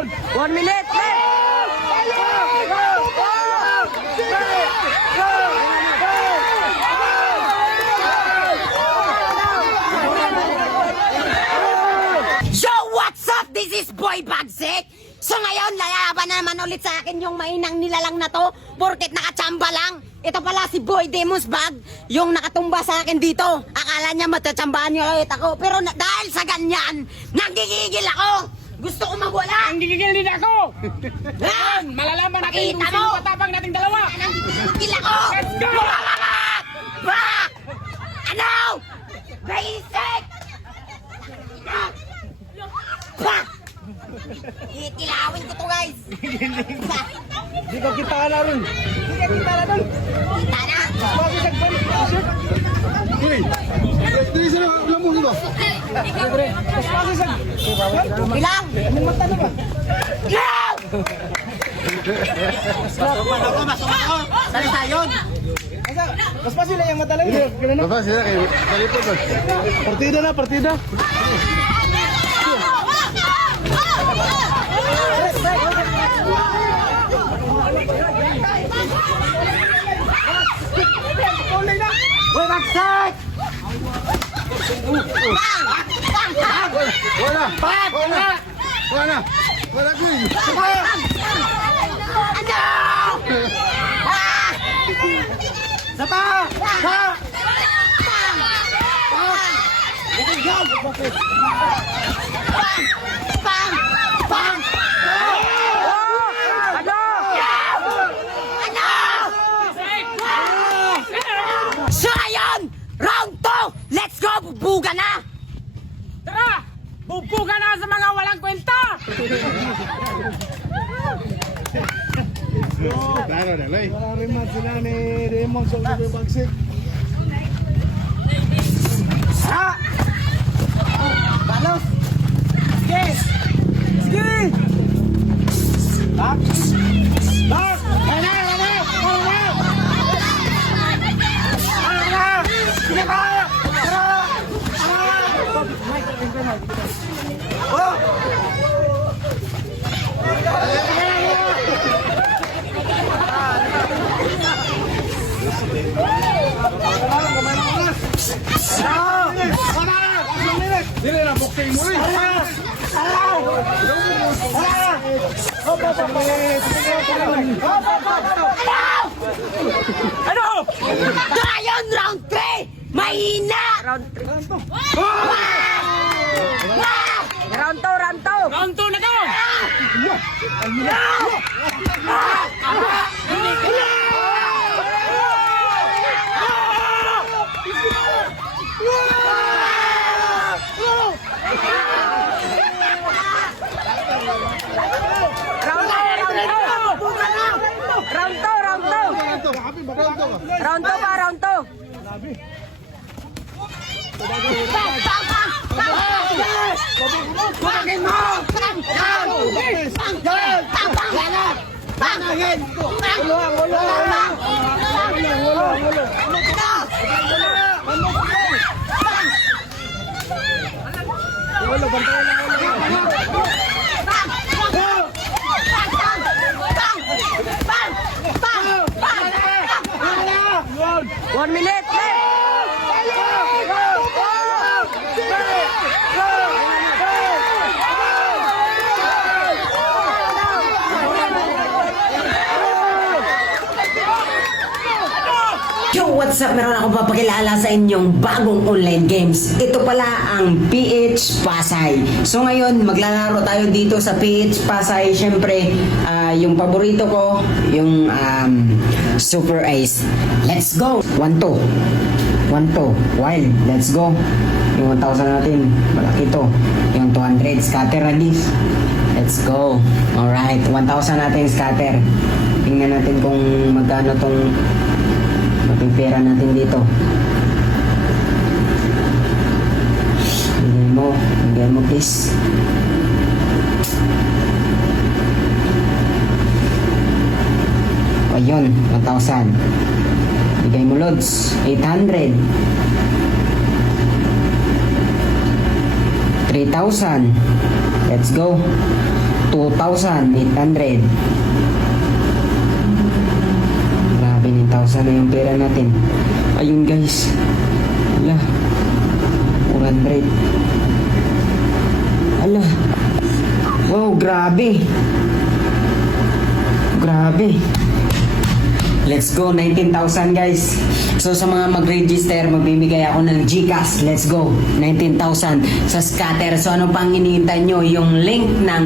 One minute left! Yo, what's up? This is Boy Bagsik! So ngayon, lalaban na naman ulit sa akin yung mainang nilalang na to Porket nakachamba lang Ito pala si Boy Demons Bag Yung nakatumba sa akin dito Akala niya matachambaan niya ulit ako Pero na- dahil sa ganyan, nagigigil ako gusto ko magwala. Ang gigigil din ako! Ha? Malalaman natin kung Pakita sino mo! matapang nating dalawa! Nanggigigil ako. Let's go! Ba! Ano? Basic! Ba! Itilawin ko to guys. Ba! Di ko kita na rin! Di ka kita na rin! Kita na. Uy, Ilang? Anong magtanong ba? Ilang! Masukan ako, masukan ako! Salita yun! Mas pa sila yung matalang yun. Mas pa sila kayo. Kalipot na. Partida na, partida. Hoy, Magsek! Wala. Wala. Wala. Wala ko eh. Ano? Sa pa! Sa! Pang! Pang! Ano? Ano? So ayun! Round 2! Let's go! Bubuga na! Tara! Bubuga na sa mga walang kwenta! Claro, dalay. Nariman sila ni Raymond sa Ulibe Bagsik. Ano? So ayun! Round 3! Mahina! Round 3. Round 2! Round 2! Round 2 na to! Round Round 2 pa, round 2. Pangin mo! Yan! Yan! Yan! Pangin! Ulo! Ulo! Ulo! Ulo! Ulo! Ulo! Ulo! One minute! Yo, what's up? Meron ako papakilala sa inyong bagong online games. Ito pala ang PH Pasay. So ngayon, maglalaro tayo dito sa PH Pasay. Siyempre, ah, yung paborito ko, yung um, Super Ace. Let's go! 1-2. 1-2. Wild. Let's go. Yung 1,000 natin. Malaki to. Yung 200. Scatter Agis. Let's go. Alright. 1,000 natin scatter. Tingnan natin kung magkano tong Pati pera natin dito. Bigay mo. Bigay mo please. Yun, 1,000. Bigay mo loads. 800. 3,000. Let's go. 2,800. Grabe, 9,000 na yung pera natin. Ayun guys. Ala. 400. Ala. Wow, grabe. Grabe. Let's go, 19,000 guys. So sa mga mag-register, magbibigay ako ng GCash. Let's go, 19,000 sa scatter. So ano pang iniintay nyo? Yung link ng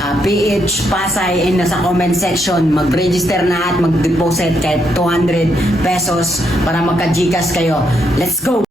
ah, PH Pasay in nasa comment section. Mag-register na at mag-deposit kahit 200 pesos para magka-GCash kayo. Let's go!